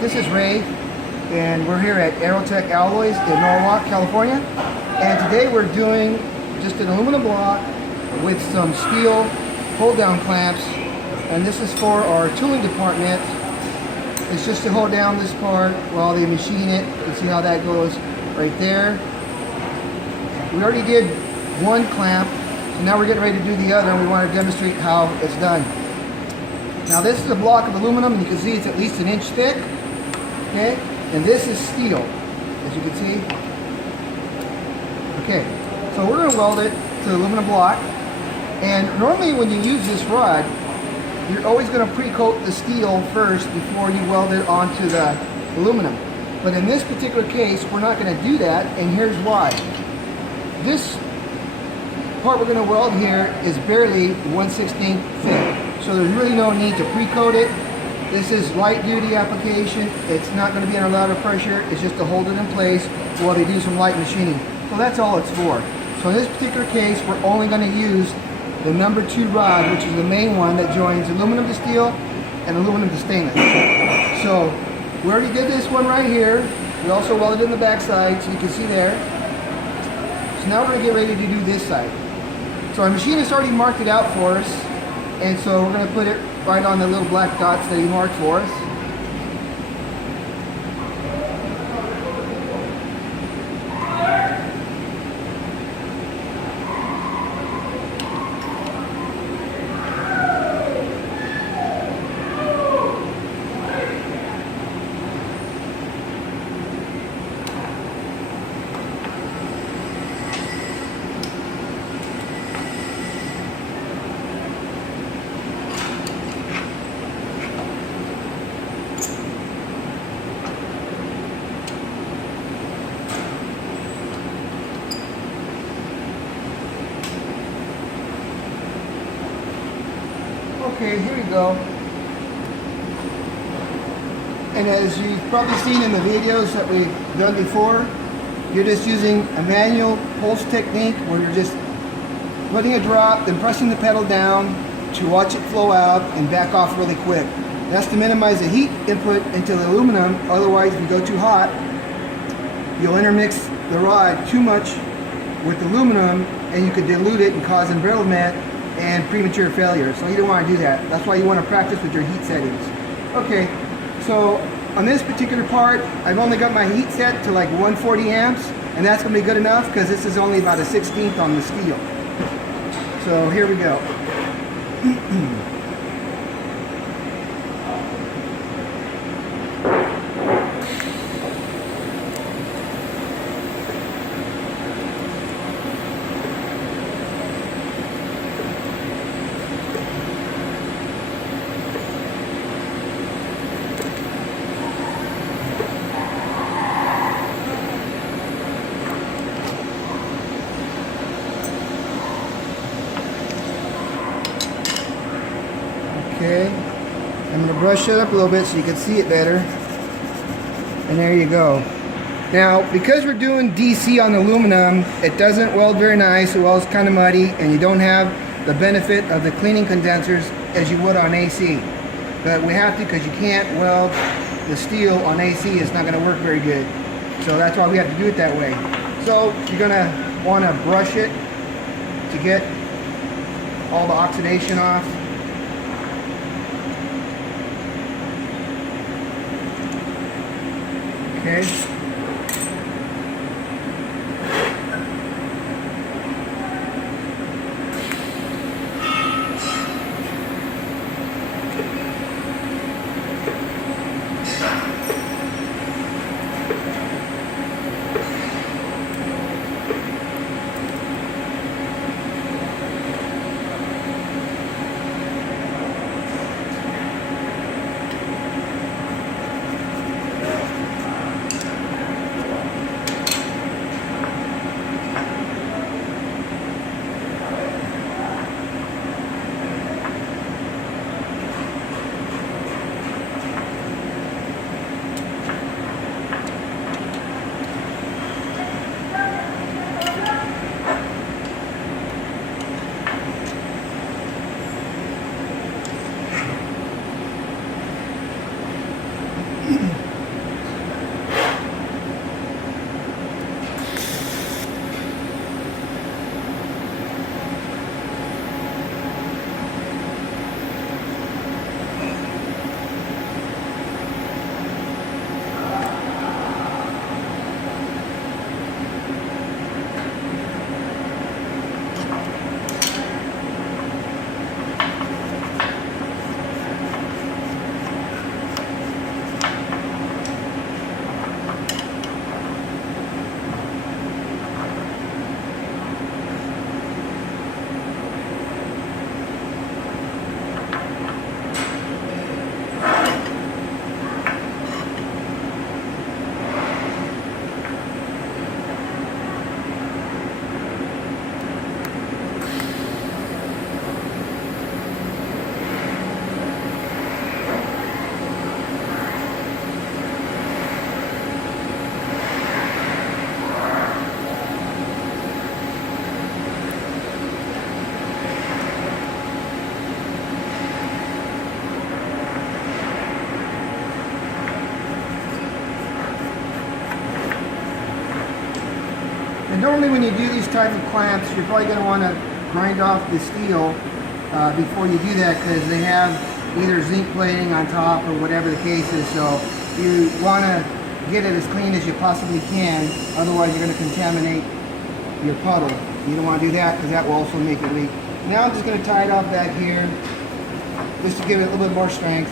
This is Ray, and we're here at Aerotech Alloys in Norwalk, California. And today we're doing just an aluminum block with some steel hold-down clamps. And this is for our tooling department. It's just to hold down this part while they machine it. You can see how that goes right there. We already did one clamp, so now we're getting ready to do the other, and we want to demonstrate how it's done. Now this is a block of aluminum, and you can see it's at least an inch thick. Okay, and this is steel, as you can see. Okay, so we're going to weld it to the aluminum block. And normally when you use this rod, you're always going to pre-coat the steel first before you weld it onto the aluminum. But in this particular case, we're not going to do that, and here's why. This part we're going to weld here is barely 1/16 thick. So there's really no need to pre-coat it. This is light duty application. It's not going to be under a lot of pressure. It's just to hold it in place while they do some light machining. So that's all it's for. So in this particular case, we're only going to use the number 2 rod, which is the main one that joins aluminum to steel and aluminum to stainless. So we already did this one right here. We also welded in the back side, so you can see there. So now we're going to get ready to do this side. So our machinist already marked it out for us. And so we're going to put it right on the little black dots that he marked for us. Okay, here we go. And as you've probably seen in the videos that we've done before, you're just using a manual pulse technique where you're just putting a drop, then pressing the pedal down to watch it flow out and back off really quick. That's to minimize the heat input into the aluminum. Otherwise, if you go too hot, you'll intermix the rod too much with aluminum and you could dilute it and cause embrittlement and premature failure. So you don't want to do that. That's why you want to practice with your heat settings. Okay, so on this particular part, I've only got my heat set to like 140 amps, and that's going to be good enough because this is only about a 1/16 on the steel. So here we go. Okay, I'm going to brush it up a little bit so you can see it better. And there you go. Now, because we're doing DC on aluminum, it doesn't weld very nice. It welds kind of muddy, and you don't have the benefit of the cleaning condensers as you would on AC. But we have to, because you can't weld the steel on AC. It's not going to work very good. So that's why we have to do it that way. So you're going to want to brush it to get all the oxidation off. Okay. normally when you do these type of clamps, you're probably going to want to grind off the steel before you do that, because they have either zinc plating on top or whatever the case is. So you want to get it as clean as you possibly can, otherwise you're going to contaminate your puddle. You don't want to do that, because that will also make it leak. Now I'm just going to tie it off back here, just to give it a little bit more strength.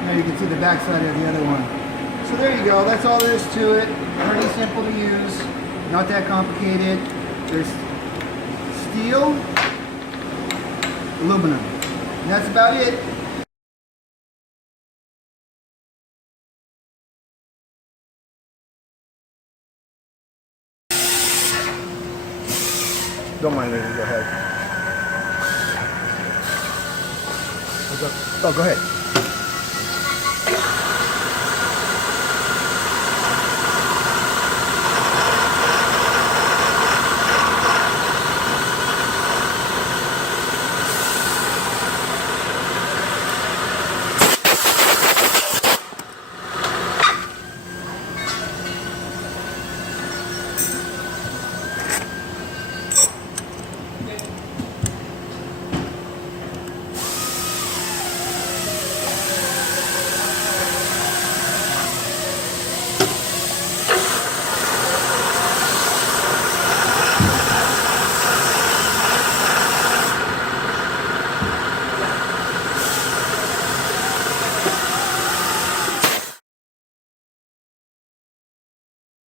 Now you can see the back side of the other one. So there you go, that's all there is to it. Pretty simple to use, not that complicated. There's steel, aluminum, and that's about it. Don't mind me, go ahead. Oh, go ahead.